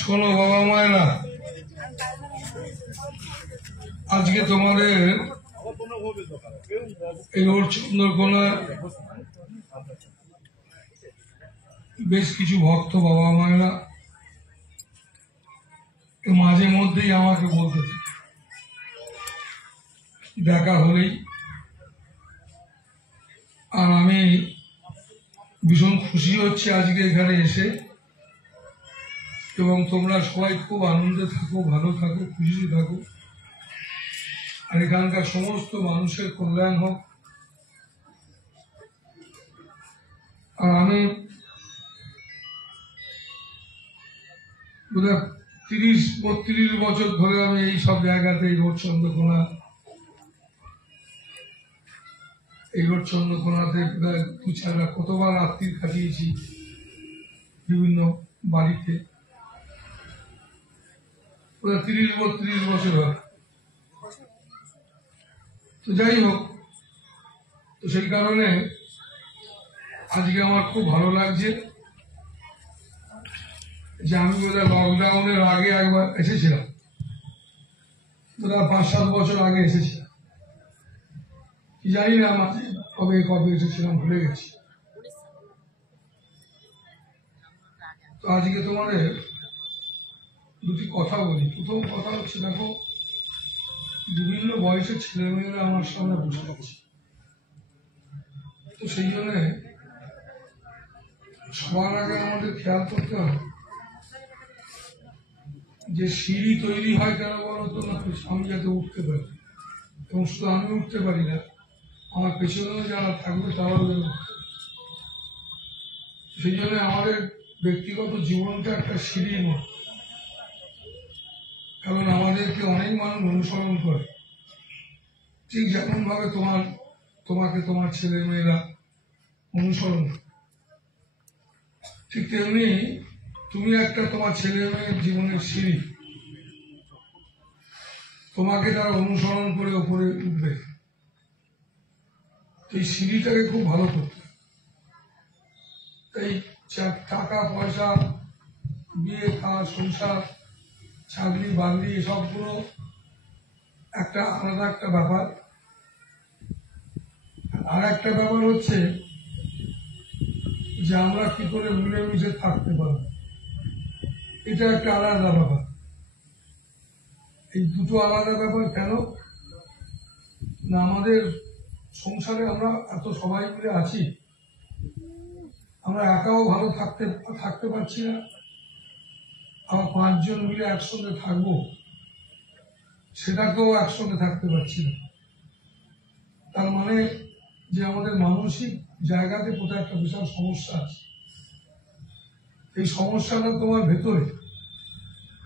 শোনো বাবা মায়েরা, আজকে তোমাদের এই ওর চন্দ্রকোনা বেশ কিছু ভক্ত বাবা মায়েরা মাঝে মধ্যেই আমাকে বলতে থাকে, দেখা হলেই। আর আমি ভীষণ খুশি হচ্ছি আজকে এখানে এসে, এবং তোমরা সবাই খুব আনন্দে থাকো, ভালো থাকো, খুশি থাকো, আর এখানকার সমস্ত মানুষের কল্যাণ হোক। আর আমি বোধহয় 30-32 বছর ধরে আমি এই সব জায়গাতে এই রোড চন্দ্রকোনাতে প্রায় 2-4 কতবার রাত্রি কাটিয়েছি বিভিন্ন বাড়িতে, প্রায় 30-32 বছর হয়। তো যাই হোক, তো সেই কারণে আজকে আমার খুব ভালো লাগছে যে আমি বোধহয় লকডাউনের আগে একবার এসেছিলাম, বোধহয় 5-7 বছর আগে এসেছিলাম, কি জানি না মাঝে কবে এসেছিলাম, ভুলে গেছি। তো আজকে তোমাদের দুটি কথা বলি। প্রথম কথা হচ্ছে, দেখো বিভিন্ন বয়সের ছেলেমেয়েরা আমার সামনে বসে আছে, তো সেই জন্য সবার আগে আমাদের খেয়াল করতে হবে যে সিঁড়ি তৈরি হয় কেন বলতো না, আমি যাতে উঠতে পারি, এবং শুধু আমি উঠতে পারি না, আমার পেছনেও যারা থাকবে তারাও যেন। সেই জন্য আমাদের ব্যক্তিগত জীবনটা একটা সিঁড়ির মতো, কারণ আমাদেরকে অনেক মানুষ অনুসরণ করে। ঠিক যেমন ভাবে তোমাকে তোমার ছেলে মেয়েরা অনুসরণ করে, ঠিক তেমনি তুমি একটা তোমার ছেলে মেয়ের জীবনের সিঁড়ি, তোমাকে তারা অনুসরণ করে ওপরে উঠবে। এই সিঁড়িটাকে খুব ভালো করতে, এই টাকা পয়সা, বিয়ে খাওয়া, সংসার, চাকরি বাকরি, এসবগুলো একটা আলাদা একটা ব্যাপার। আর একটা ব্যাপার হচ্ছে যে আমরা কি করে মিলেমিশে থাকতে পারব, এটা একটা আলাদা ব্যাপার। এই দুটো আলাদা ব্যাপার কেন না, আমাদের সংসারে আমরা এত সবাই মিলে আছি, আমরা একাও ভালো থাকতে পারছি না, আবার 5 জন মিলে একসঙ্গে থাকবো, সেটাকেও একসঙ্গে থাকতে পারছি না। তার মানে যে আমাদের মানসিক জায়গাতে কোথাও একটা বিশাল সমস্যা আছে। এই সমস্যাটা তোমার ভেতরে,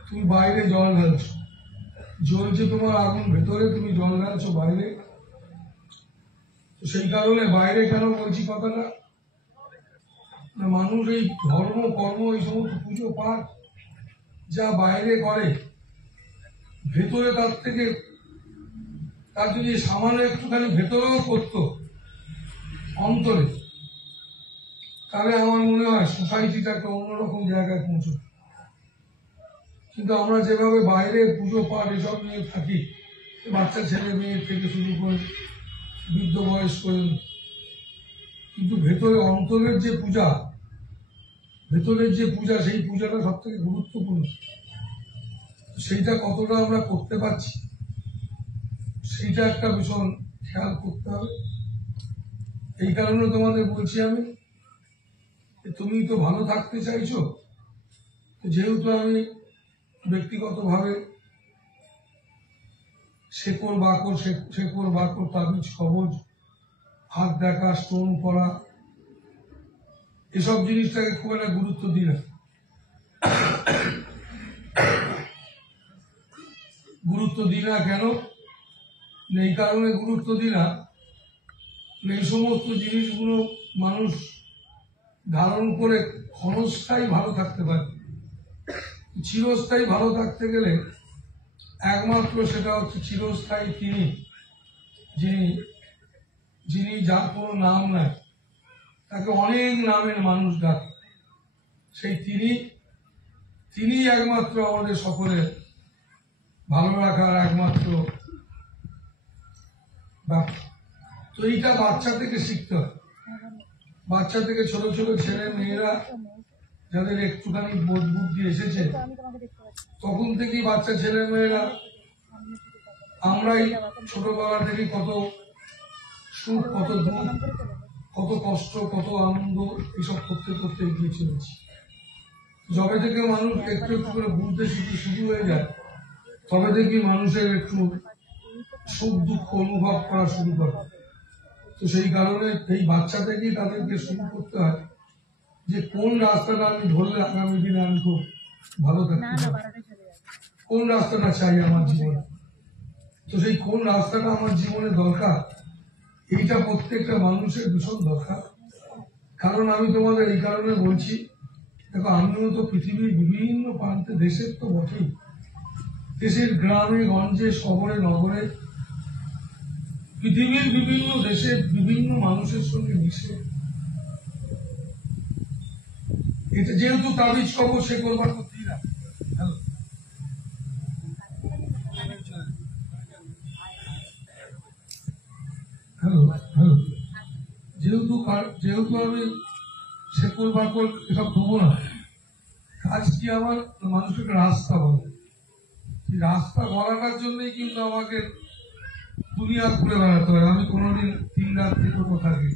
তুমি বাইরে জল ঢালছো, জ্বলছে তোমার আগুন ভেতরে, তুমি জল ঢালছো বাইরে। তো সেই কারণে বাইরে কেন বলছি কথাটা না, মানুষ এই ধর্ম কর্ম, এই সমস্ত পুজো পাঠ যা বাইরে করে, ভেতরে তার যদি সামান্য একটুখানি ভেতরেও করতো অন্তরে, তাহলে আমার মনে হয় সোসাইটিটা একটা অন্যরকম জায়গায় পৌঁছবে। কিন্তু আমরা যেভাবে বাইরে পুজো পাঠ এসব নিয়ে থাকি, বাচ্চা ছেলে মেয়ের থেকে শুরু করে বৃদ্ধ বয়স পর্যন্ত, কিন্তু ভেতরে অন্তরের যে পূজা, সেই পূজাটা সব থেকে গুরুত্বপূর্ণ। সেইটা কতটা আমরা করতে পারছি, সেইটা একটা ভীষণ খেয়াল করতে হবে। এই কারণে তোমাদের বলছি আমি, তুমি তো ভালো থাকতে চাইছো, যেহেতু আমি ব্যক্তিগতভাবে শেকড় বাকড় তাবিজ কবজ, হাত দেখা, স্টোন করা, এসব জিনিসটাকে খুব একটা গুরুত্ব দিই না। কেন এই কারণে গুরুত্ব দিই না, এই সমস্ত জিনিসগুলো মানুষ ধারণ করে ক্ষণস্থায়ী ভালো থাকতে পারে। চিরস্থায়ী ভালো থাকতে গেলে একমাত্র সেটা হচ্ছে চিরস্থায়ী যিনি যার কোনো নাম নাই, তাকে অনেক নামের মানুষ ডাকে, সেই তিনি একমাত্র আমাদের সকলের ভালো রাখার একমাত্র ব্যাপার। তো এইটা বাচ্চা থেকে শিখতে হয়। বাচ্চা থেকে ছোট ছোট ছেলে মেয়েরা যাদের একটুখানি বোধ বুদ্ধি এসেছে, তখন থেকেই বাচ্চা ছেলে মেয়েরা, আমরাই ছোটবেলা থেকে কত সুখ, কত দুঃখ, কত কষ্ট, কত আনন্দ এইসব করতে করতে এগিয়ে চলেছি। যবে থেকে মানুষ একটু একটু করে বুঝতে শুরু হয়ে যায়, তবে থেকে মানুষের একটু সুখ দুঃখ অনুভব করা শুরু করে। তো সেই কারণে এই বাচ্চা থেকেই তাদেরকে শুরু করতে হয় যে কোন রাস্তাটা আমি ধরলে আগামী দিনে আমি খুব ভালো থাকতে পারবো, কোন রাস্তাটা চাই আমার জীবনে। তো সেই কোন রাস্তাটা আমার জীবনে দরকার, এইটা প্রত্যেকটা মানুষের ভীষণ দরকার। কারণ আমি তোমাদের এই কারণে বলছি, দেখো আমিও তো পৃথিবীর বিভিন্ন প্রান্তে, দেশের তো বটেই, দেশের গ্রামে গঞ্জে শহরে নগরে পৃথিবীর বিভিন্ন দেশের বিভিন্ন মানুষের সঙ্গে মিশে, এটা যেহেতু তাবিজ কবর সে করবার করতেই না। যেহেতু আমি শেকল বাকল এসব দেবো না, কাজ কি আমার মানুষকে রাস্তা বলে, রাস্তা বলাটার জন্যই কিন্তু আমাকে দুনিয়া ঘুরে বেড়াতে হয়। আমি কোনোদিন 3 রাত্রি কোথাও থাকি,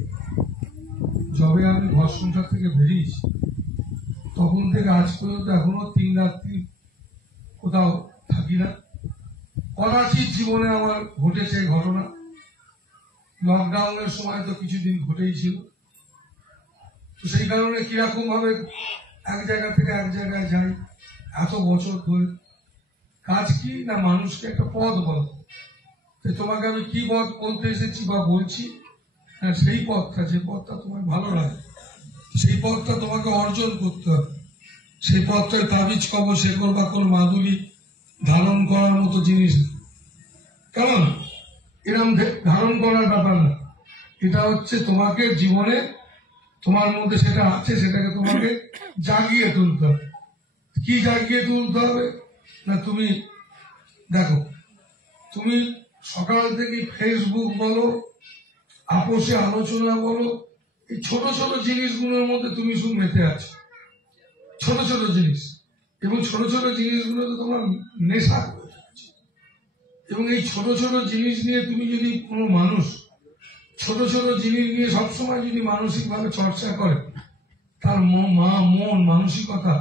যবে আমি ঘর সংসার থেকে বেরিয়েছি তখন থেকে আজ পর্যন্ত এখনো 3 রাত্রি কোথাও থাকি না। কদাচিৎ জীবনে আমার ঘটেছে ঘটনা, লকডাউনের সময় তো কিছুদিন ঘটেই ছিল। তো সেই কারণে কিরকম ভাবে এক জায়গা থেকে এক জায়গায় যাই এত বছর ধরে, কাজ কি না মানুষকে একটা পথ বল, তোমাকে আমি কি পথ বলতে এসেছি বা বলছি, সেই পথটা, যে পথটা তোমার ভালো লাগে, সেই পথটা তোমাকে অর্জন করতে হবে। সেই পথটায় তাবিজ কবর শেকড় বাকড় মাদুলি ধারণ করার মতো জিনিস না। কেমন এরকম ধারণ করার ব্যাপার না, এটা হচ্ছে তোমাকে জীবনে তোমার মধ্যে সেটা আছে, সেটাকে তোমাকে জাগিয়ে তুলতে হবে। কি জাগিয়ে তুলতে হবে না, তুমি দেখো, তুমি সকাল থেকে ফেসবুক বলো, আপোষে আলোচনা বলো, এই ছোট ছোট জিনিসগুলোর মধ্যে তুমি শুধু মেতে আছো, ছোট ছোট জিনিস, এবং ছোট ছোট জিনিসগুলোতে তোমার নেশা করে যাচ্ছে। এবং এই ছোট ছোট জিনিস নিয়ে তুমি যদি কোনো মানুষ ছোট ছোট জিনিস নিয়ে সবসময় যদি মানসিক ভাবে চর্চা করে, তার মন মানসিকতা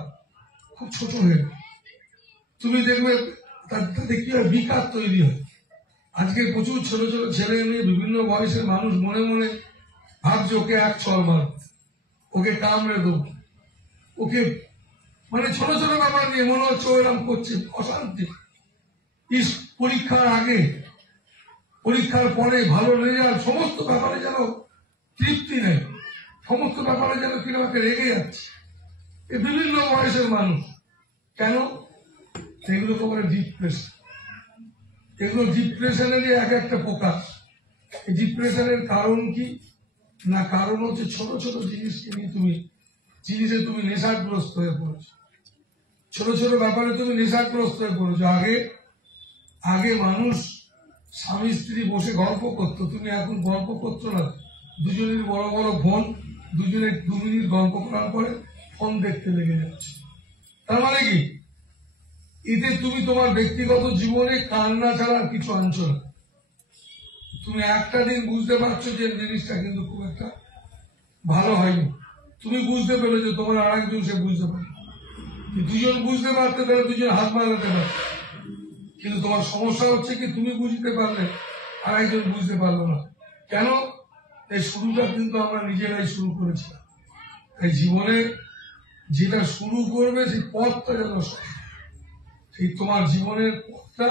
খুব ছোট হয়ে যায়। তুমি দেখবে তাতে কি হয়, বিকার তৈরি হয়। আজকে প্রচুর ছোট ছোট ছেলে মেয়ে, বিভিন্ন বয়সের মানুষ মনে মনে ভাবছে ওকে এক ছল মার, ওকে কামড়ে দেবো, ওকে, মানে ছোট ছোট ব্যাপার নিয়ে মনে হচ্ছে ওরকম করছে, অশান্তি। পরীক্ষার আগে, পরীক্ষার পরে ভালো রেজাল্ট, সমস্ত ব্যাপারে যেন তৃপ্তি নেই, সমস্ত ব্যাপারে যেন কিরকম একটা রেগে যাচ্ছে। এই বিভিন্ন বয়সের মানুষ কেন, এগুলো তোমার ডিপ্রেশন, এগুলো ডিপ্রেশনেরই এক একটা প্রকাশ। এই ডিপ্রেশনের কারণ কি না, কারণ হচ্ছে ছোট ছোট জিনিসকে নিয়ে জিনিসে তুমি নেশাগ্রস্ত হয়ে পড়েছো, ছোট ছোট ব্যাপারে তুমি নেশাগ্রস্ত হয়ে পড়েছো। আগে মানুষ স্বামী স্ত্রী বসে গল্প করতো, তুমি এখন গল্প করছো না, দুজনের বড় বড় ফোন, দুজনে 2 মিনিট গল্প করার পরে ফোন দেখতে লেগে যাচ্ছে। তার মানে কি, এতে তুমি তোমার ব্যক্তিগত জীবনে কান্না ছাড়া কিছু আনছো না। তুমি একটা দিন বুঝতে পারছো যে জিনিসটা কিন্তু খুব একটা ভালো হয়নি, তুমি বুঝতে পেরেছো, তোমার আর একজন সে বুঝতে পারে, দুজন বুঝতে পারতে তাহলে দুজন হাত বাড়াতে পারত। কিন্তু তোমার সমস্যা হচ্ছে কি, তুমি বুঝতে পারলে আর একজন বুঝতে পারলো না। কেন, এই শুরুটা কিন্তু আমরা নিজেরাই শুরু করেছিলাম। তাই জীবনে যেটা শুরু করবে সেই পথটা যেন সেই তোমার জীবনের পথটা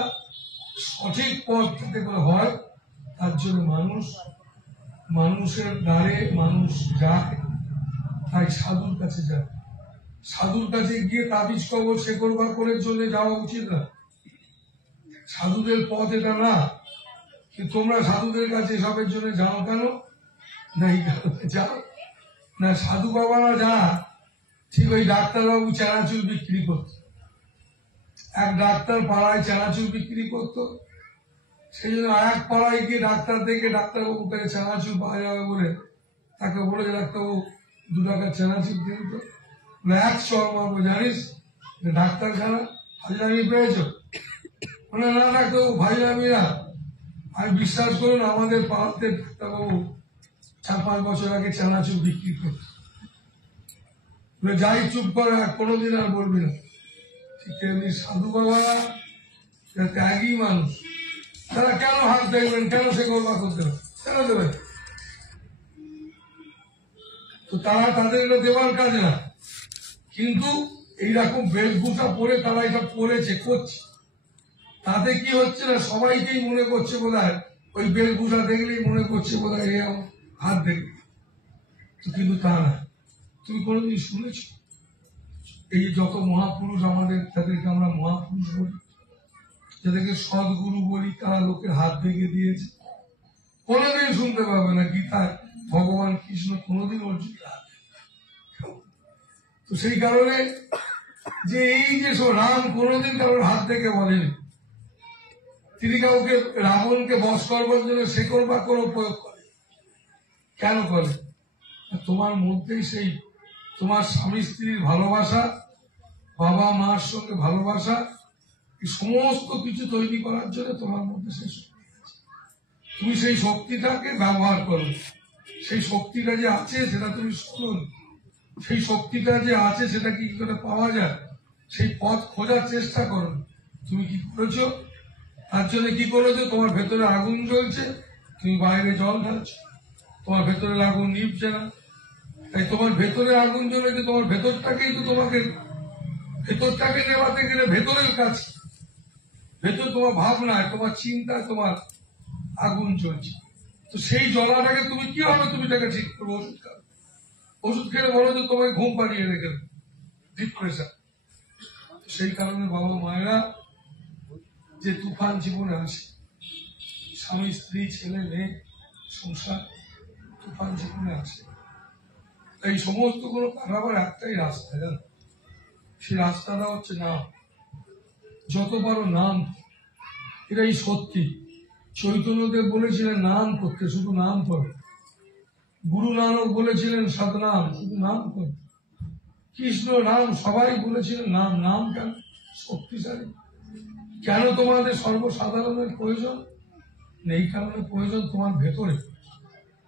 সঠিক পথ যাতে করে হয়, তার জন্য মানুষের দ্বারে মানুষ যায়, তাই সাধুর কাছে যায়। সাধুর কাছে গিয়ে তাবিজ কবর শেকড় বাকড়ের জন্য যাওয়া উচিত না, সাধুদের পথ এটা না। তোমরা সাধুদের কাছে এসবের জন্য যাও কেন না, এই কারণে যাও না, সাধু বাবারা যা ঠিক ওই ডাক্তারবাবু চানাচুর বিক্রি করতে, এক ডাক্তার পাড়ায় চানাচুর বিক্রি করতো, সেই জন্য আর এক পাড়ায় গিয়ে ডাক্তার দেখে ডাক্তারবাবু তাকে চানাচুর পাওয়া যাবে বলে তাকে বলে ডাক্তারবাবু 2 টাকার চানাচুর দিন তো। 100 মারবো, জানিস ডাক্তারখানা ফাজলামি পেয়েছ? না ডাক্তারবাবু ফাজলামি না, আমি বিশ্বাস করুন আমাদের পাড়াতে ডাক্তারবাবু 4-5 বছর আগে চানাচুর বিক্রি করত। যাই চুপ করে কোনোদিন আর বলবি না। ঠিক তেমনি সাধু বাবারা ত্যাগী মানুষ, তারা কেন হাত দেখবেন, কেন সে গর্বা করতে হবে, কেন দেবে? তো তারা তাদের দেওয়ার কাজ না, কিন্তু এইরকম বেশভূষা পরে তারা এটা পরেছে করছে, তাতে কি হচ্ছে না সবাইকেই মনে করছে বোধহয়, ওই বেশভূষা দেখলেই মনে করছে বোধহয় এ আমার হাত দেখবে, কিন্তু তা না। তুমি কোনোদিন শুনেছ এই যত মহাপুরুষ আমাদের, তাদেরকে আমরা মহাপুরুষ বলি, যাদেরকে সদ্গুরু বলি, তারা লোকের হাত ভেঙে দিয়েছে? কোনোদিন শুনতে পাবে না গীতায় ভগবান কৃষ্ণ কোনোদিন অর্জুনের হাত। তো সেই কারণে যে এই যে রাম কোনোদিন কারোর হাত থেকে বলেনি, তিনি কাউকে রাবণকে বশ করবার জন্য শেকড় বাকড় প্রয়োগ করে। কেন করে? তোমার মধ্যেই সেই তোমার স্বামী স্ত্রীর ভালোবাসা, বাবা মার সঙ্গে ভালোবাসা, এই সমস্ত কিছু তৈরি করার জন্য তোমার মধ্যে সেই শক্তি আছে। তুমি সেই শক্তিটাকে ব্যবহার করো। সেই শক্তিটা যে আছে সেটা তুমি শুনুন, সেই শক্তিটা যে আছে সেটা কি করে পাওয়া যায়, সেই পথ খোঁজার চেষ্টা করো। তুমি কি করেছো? তার জন্য কি করেছো? তোমার ভেতরে আগুন জ্বলছে, তুমি বাইরে জল ঢালছো, তোমার ভেতরে আগুন নিভছে না। তাই তোমার ভেতরে আগুন জ্বলেছে, তোমার ভেতরটাকেই তো তোমাকে, ভেতরটাকে নেওয়াতে গেলে ভেতরের কাছে, ভেতর তোমার ভাবনায়, তোমার চিন্তায় তোমার আগুন জ্বলছে। তো সেই জ্বলাটাকে তুমি কিভাবে তুমি তাকে ঠিক করবো? ওষুধ খাও, ওষুধ খেলে বলো যে তোমাকে ঘুম পাড়িয়ে রেখে ডিপ্রেশন। সেই কারণে বাবা মায়েরা যে তুফান জীবনে আসে, স্বামী স্ত্রী ছেলে মেয়ে সংসার, তুফান জীবনে আসে, এই সমস্ত গুলো কাটাবার একটাই রাস্তা, জানো? সেই রাস্তাটা হচ্ছে নাম। যত বড় নাম, এটাই সত্যি। চৈতন্যদেব বলেছিলেন নাম করতে, শুধু নাম করো। গুরু নানক বলেছিলেন সতনাম, শুধু নাম করো। কৃষ্ণ নাম সবাই বলেছিলেন নাম। নাম কেন শক্তিশালী? কেন তোমাদের সর্বসাধারণের প্রয়োজন? এই কারণে প্রয়োজন তোমার ভেতরে,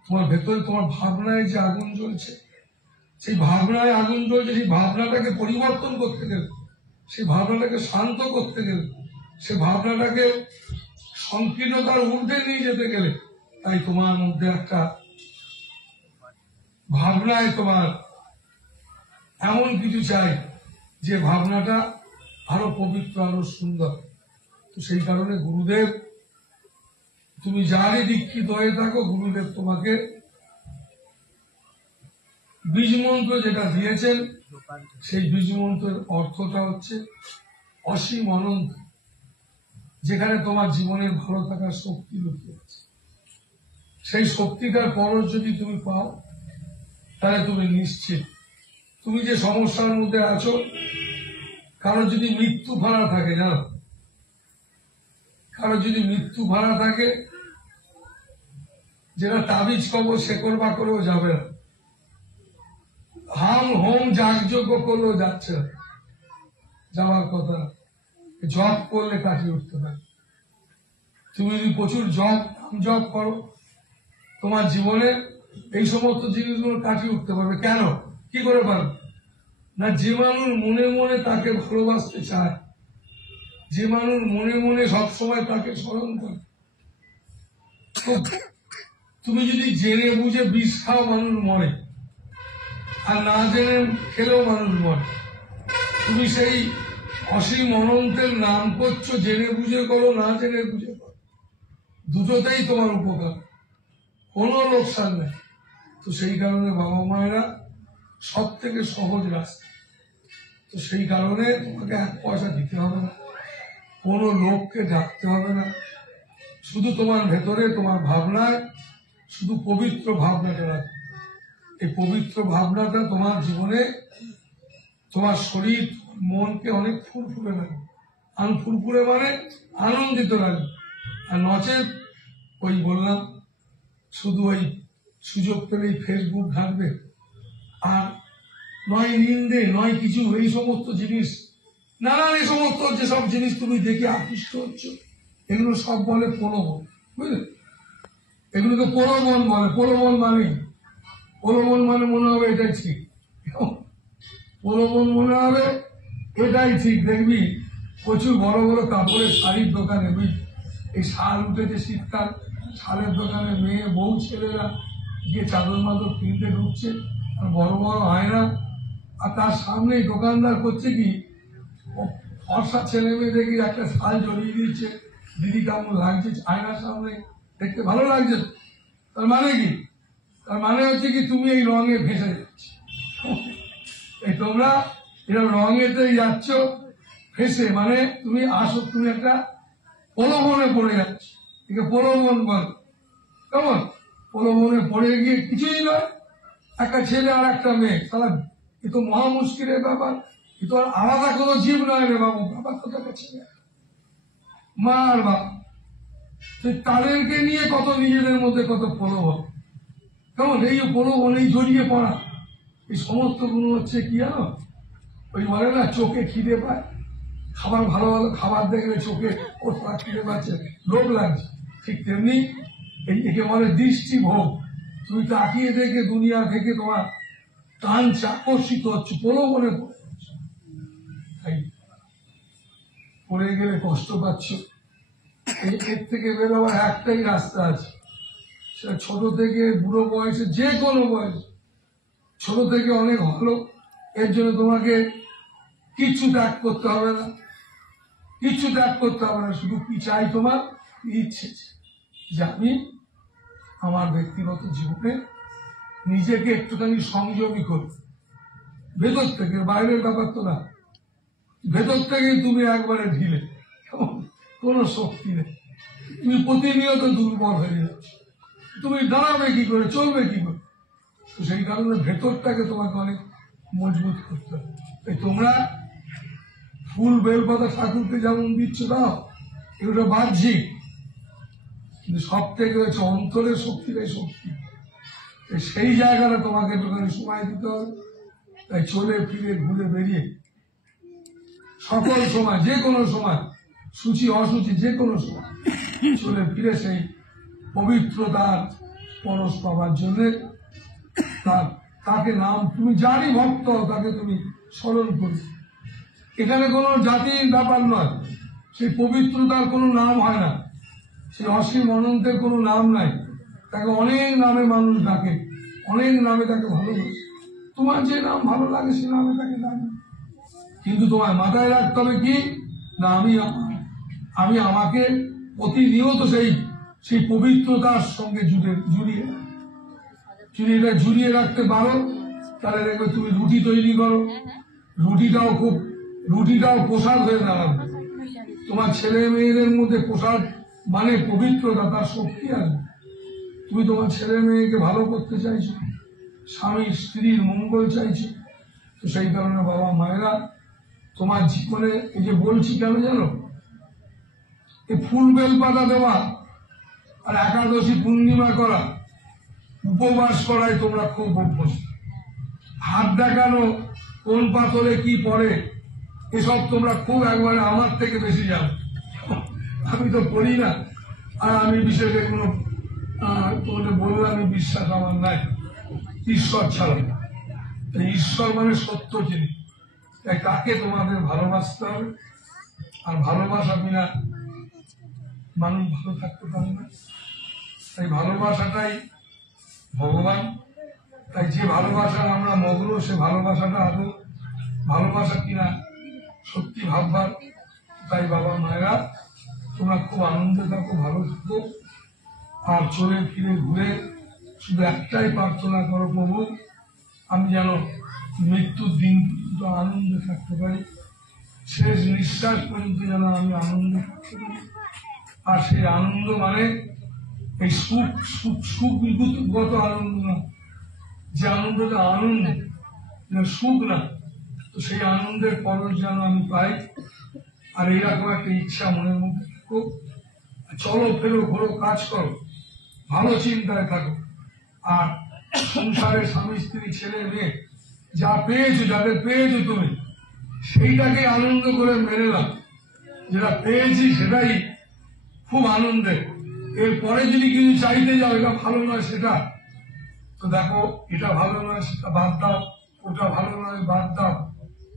তোমার ভেতরে তোমার ভাবনায় যে আগুন জ্বলছে, সেই ভাবনায় আগুন জ্বলছে, সেই ভাবনাটাকে পরিবর্তন করতে গেলে, সেই ভাবনাটাকে শান্ত করতে গেলে, সেই ভাবনাটাকে সংকীর্ণতার ঊর্ধ্বে নিয়ে যেতে গেলে, তাই তোমার মধ্যে একটা ভাবনায় তোমার এমন কিছু চাই যে ভাবনাটা আরো পবিত্র, আরো সুন্দর। তো সেই কারণে গুরুদেব, তুমি যারই দীক্ষিত হয়ে থাকো, গুরুদেব তোমাকে বীজ মন্ত্র যেটা দিয়েছেন, সেই বীজ মন্ত্রের অর্থটা হচ্ছে অসীম অনন্ত, যেখানে তোমার জীবনের ভালো থাকার শক্তি লুকিয়ে আছে। সেই শক্তিটার পরশ যদি তুমি পাও, তাহলে তুমি নিশ্চিত। তুমি যে সমস্যার মধ্যে আছো, কারো যদি মৃত্যু ভাড়া থাকে, জানো, কারো যদি মৃত্যু ভাড়া থাকে, যেটা তাবিজ কবর শেকড় বা করেও যাবে না, হাম হোম যাগযজ্ঞ করলেও যাচ্ছে না, যাওয়ার কথা। জপ করলে কাটিয়ে উঠতে পারে। তুমি যদি প্রচুর নাম জপ করো, তোমার জীবনে এই সমস্ত জিনিসগুলো কাটিয়ে উঠতে পারবে। কেন? কি করে পারবে না? যে মানুষ মনে মনে তাকে ভালোবাসতে চায়, যে মানুষ মনে মনে সবসময় তাকে স্মরণ করে, তুমি যদি জেনে বুঝে বিষ খাও, মানুষ মরে, আর না জেনে খেলেও মানুষ মরে। তুমি সেই অসীম অনন্তের নাম করছো, জেনে বুঝে করো, না জেনে বুঝে করো, দুটোতেই তোমার উপকার, কোনো লোকসান নেই। তো সেই কারণে বাবা মায়েরা সব থেকে সহজ রাস্তা। তো সেই কারণে তোমাকে 1 পয়সা দিতে হবে না, কোনো লোককে ডাকতে হবে না, শুধু তোমার ভেতরে, তোমার ভাবনায় শুধু পবিত্র ভাবনাটা রাখবে। এই পবিত্র ভাবনাটা তোমার জীবনে, তোমার শরীর, মনকে অনেক ফুরফুরে রাখবে। ফুরফুরে মানে আনন্দিত লাগে। আর নচেত ওই বললাম শুধু ওই সুযোগ পেলেই ফেসবুক ঘাঁটবে, আর নয় নিন্দে নয় কিছু, এই সমস্ত জিনিস, নানান এই সমস্ত যেসব জিনিস তুমি দেখে আকৃষ্ট হচ্ছ, এগুলো সব বলে প্রলোভন, বুঝলে? এগুলোকে প্রলোভন বলে। প্রলোভন মানে মনে হবে এটাই ঠিক, প্রলোভন মনে হবে এটাই ঠিক। দেখবি প্রচুর বড় বড় কাপড়ের শাড়ির দোকানে, এই শাল উঠেছে শীতকাল, শালের দোকানে মেয়ে বউ ছেলেরা গিয়ে চাদর মাদর কিনতে ঢুকছে, আর বড় বড় আয়না, আর তার সামনে দোকানদার করছে কি, ফর্সা ছেলে মেয়ে দেখি একটা শাল জড়িয়ে দিচ্ছে, দিদি কেমন লাগছে আয়নার সামনে, দেখতে ভালো লাগছে। তার মানে কি? তার মানে হচ্ছে কি তুমি এই রঙে ভেসে যাচ্ছ, এই তোমরা এরকম রঙেতে যাচ্ছ ফেসে, মানে তুমি আসো, তুমি একটা প্রলোভনে পড়ে যাচ্ছ, একে প্রলোভন বল। কেমন? প্রলোভনে পড়ে গিয়ে কিছুই নয়, একটা ছেলে আর একটা মেয়ে, তাহলে এ তো মহা মুশকিলের ব্যাপার, এ তো আর আলাদা কোনো জীব নয় রে বাবু, ব্যাপার তো একটা ছেলে মা আর বাবা, তাদেরকে নিয়ে কত নিজেদের মধ্যে কত প্রলোভন। কেমন? এই প্রলোভন, এই জড়িয়ে পড়া, এই সমস্ত গুণ হচ্ছে কি জানো, ওই বলে না চোখে খিদে পায়, খাবার ভালো ভালো খাবার দেখলে চোখে ওরা খিদে পাচ্ছে, লোভ লাগছে, ঠিক তেমনি একে বলে দৃষ্টি ভোগ। তুমি তাকিয়ে দেখে দুনিয়া থেকে তোমার টান আকর্ষিত হচ্ছে, প্রলোভনে পড়ে যাচ্ছে, পড়ে গেলে কষ্ট পাচ্ছ। এর থেকে বেরোবার একটাই রাস্তা আছে, সেটা ছোট থেকে বুড়ো বয়সে, যে কোনো বয়স, ছোট থেকে অনেক ভালো। এর জন্য তোমাকে কিচ্ছু ত্যাগ করতে হবে না, কিচ্ছু ত্যাগ করতে হবে না। শুধু কি চাই তোমার ইচ্ছে, যে আমি আমার ব্যক্তিগত জীবনে নিজেকে একটুখানি সংযমী করি, ভেতর থেকে, বাইরের ব্যাপার তো না, ভেতর থেকে তুমি একবারে ঢিলে, কোনো শক্তি নেই, তুমি প্রতিনিয়ত দুর্বল হয়ে যাচ্ছ, তুমি দাঁড়াবে কি করে, চলবে কি করে? তো সেই কারণে ভেতরটাকে তোমাকে অনেক মজবুত করতে হবে। তাই তোমরা ফুল বেলপাতা ঠাকুরকে যেমন দিচ্ছ দাও, এগুলো বাহ্যিক, কিন্তু সব থেকে হচ্ছে অন্তরের শক্তিটাই শক্তি। সেই জায়গাটা তোমাকে একটুখানি সময় দিতে হবে। তাই চলে ফিরে ঘুরে বেরিয়ে সকল সময়, যে কোনো সময়, সূচি অসুচি যে কোনো সময় চলে ফিরে সেই পবিত্রতার পরশ পাবার জন্য তাকে নাম, তুমি যারই ভক্ত তাকে তুমি স্মরণ করি। এখানে কোনো জাতির ব্যাপার নয়, সেই পবিত্রতার কোনো নাম হয় না, সেই অসীম অনন্তের কোনো নাম নাই, তাকে অনেক নামে মানুষ ডাকে, অনেক নামে তাকে ভালোবাসে। তোমার যে নাম ভালো লাগে সে নামে তাকে ডাকে, কিন্তু তোমার মাথায় রাখতে হবে কি না, আমি আমাকে প্রতিনিয়ত সেই পবিত্রতার সঙ্গে জুড়িয়ে রাখতে পারো, তাহলে দেখবে তুমি রুটি তৈরি করো, রুটিটাও প্রসাদ হয়ে দাঁড়াবে। তোমার ছেলে মেয়েদের মধ্যে প্রসাদ মানে পবিত্রতা, তার শক্তি আসবে। তুমি তোমার ছেলে মেয়েকে ভালো করতে চাইছো, স্বামী স্ত্রীর মঙ্গল চাইছো, তো সেই কারণে বাবা মায়েরা তোমার জীবনে, এই যে বলছি কেন জানো, এই ফুল বেলপাতা দেওয়া আর একাদশী পূর্ণিমা করা, উপবাস করায় তোমরা খুব অভ্যস্ত। হাত দেখানো, কোন পাথরে কি পড়ে, এসব তোমরা খুব একবারে আমার থেকে বেশি জানো। আমি তো করি না, আর আমি বিষয়টা কোনো তোমাদের বললে আমি বিশ্বাস আমার নাই, ঈশ্বর ছাড়া। ঈশ্বর মানে সত্য জিনিস, তাই তাকে তোমাদের ভালোবাসতে হবে, আর ভালোবাসা বিনা মানুষ ভালো থাকতে পারে না। তাই ভালোবাসাটাই ভগবান। তাই যে ভালোবাসা আমরা মগ্ন, সে ভালোবাসাটা আদৌ ভালোবাসা কিনা সত্যি ভাববার। তাই বাবা মায়েরা তোমরা খুব আনন্দে থাকো, ভালো থাকো, আর চলে ফিরে ঘুরে শুধু একটাই প্রার্থনা করো, প্রভু আমি যেন মৃত্যুর দিন পর্যন্ত আনন্দে থাকতে পারি, শেষ নিঃশ্বাস পর্যন্ত যেন আমি আনন্দে থাকতে পারি। আর সেই আনন্দ মানে এই সুখগত আনন্দ না, যে আনন্দটা সুখ না, তো সেই আনন্দের পরশ যেন আমি পাই, আর এরকম একটা ইচ্ছা মনের মধ্যে থাকো, চলো ফেরো ঘোরো, কাজ করো, ভালো চিন্তায় থাকো। আর সংসারে স্বামী স্ত্রী ছেলে মেয়ে যা পেয়েছো, যাদের পেয়েছো তুমি সেইটাকে আনন্দ করে মেনে নাও। যেটা পেয়েছি সেটাই খুব আনন্দের। এরপরে যদি কিছু চাইতে যাও এটা ভালো নয় সেটা, তো দেখো এটা ভালো নয় সেটা বাদ দাও, ওটা ভালো নয় বাদ দাও।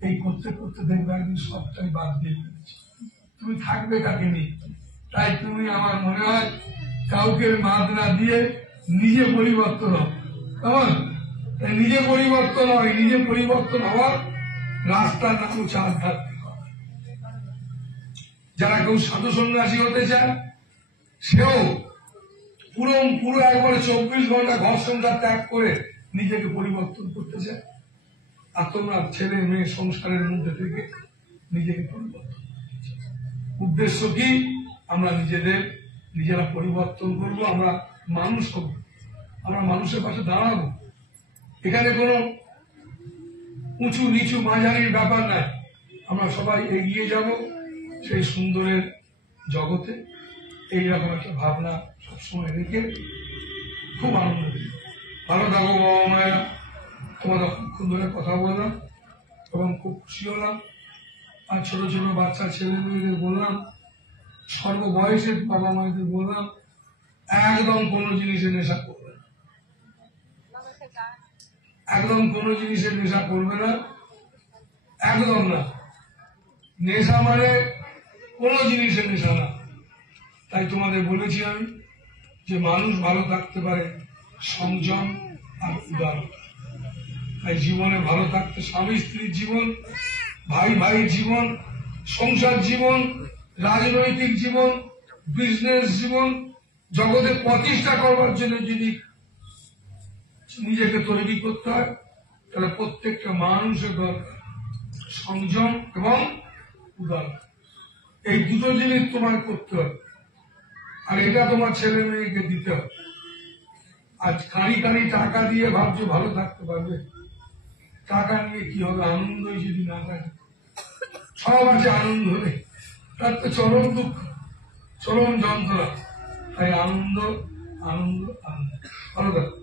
এই করতে করতে দেখবে একদিন সবটাই বাদ দিয়ে ফেলেছি। তুমি থাকবে কাকে নিয়ে? তাই তুমি, আমার মনে হয়, কাউকে মাদ না দিয়ে নিজে পরিবর্তন হও। কেমন? তাই নিজে পরিবর্তন হয়, নিজে পরিবর্তন হওয়ার রাস্তা না হচ্ছে আধ্যাত্মিক। যারা কেউ সাধু সন্ন্যাসী হতে চায় সেও পুরো একবারে 24 ঘন্টা ঘর সংসার ত্যাগ করে নিজেকে পরিবর্তন করতে চায়। আর তোমরা ছেলে মেয়ে সংসারের মধ্যে থেকে নিজেকে পরিবর্তন করতে চাও। উদ্দেশ্য কি? আমরা নিজেরা পরিবর্তন করব, আমরা মানুষ হব, আমরা মানুষের পাশে দাঁড়াবো। এখানে কোনো উঁচু নিচু মাঝারির ব্যাপার নাই, আমরা সবাই এগিয়ে যাব সেই সুন্দরের জগতে। এইরকম একটা ভাবনা সবসময় রেখে খুব আনন্দ দিই। ভালো থাকো বাবা মায়েরা। তোমাদের খুব ধরে কথা বললাম এবং খুব খুশি হলাম। আর ছোট ছোট বাচ্চা ছেলে মেয়েদের বললাম, সর্ববয়সের বাবা মায়েদের বললাম, একদম কোনো জিনিসের নেশা করবে না, একদম কোনো জিনিসের নেশা করবে না, একদম না। নেশা মানে কোনো জিনিসের নেশা না। তাই তোমাদের বলেছি আমি যে মানুষ ভালো থাকতে পারে সংযম আর উদারতা। তাই জীবনে ভালো থাকতে স্বামী স্ত্রীর জীবন, ভাই ভাইয়ের জীবন, সংসার জীবন, রাজনৈতিক জীবন, বিজনেস জীবন, জগতে প্রতিষ্ঠা করবার জন্য যদি নিজেকে তৈরি করতে হয় তাহলে প্রত্যেকটা মানুষের দরকার সংযম এবং উদারতা। এই দুটো জিনিস তোমার করতে হবে, আর এটা তোমার ছেলে মেয়েকে দিতে হবে। আজ কারি টাকা দিয়ে ভাবছো ভালো থাকতে পারবে, টাকা নিয়ে কি হবে? আনন্দই যদি না থাকে, সব আছে আনন্দ নেই, তার তো চরম দুঃখ, চরম যন্ত্রণা। তাই আনন্দ আনন্দ আনন্দ। ভালো থাকো।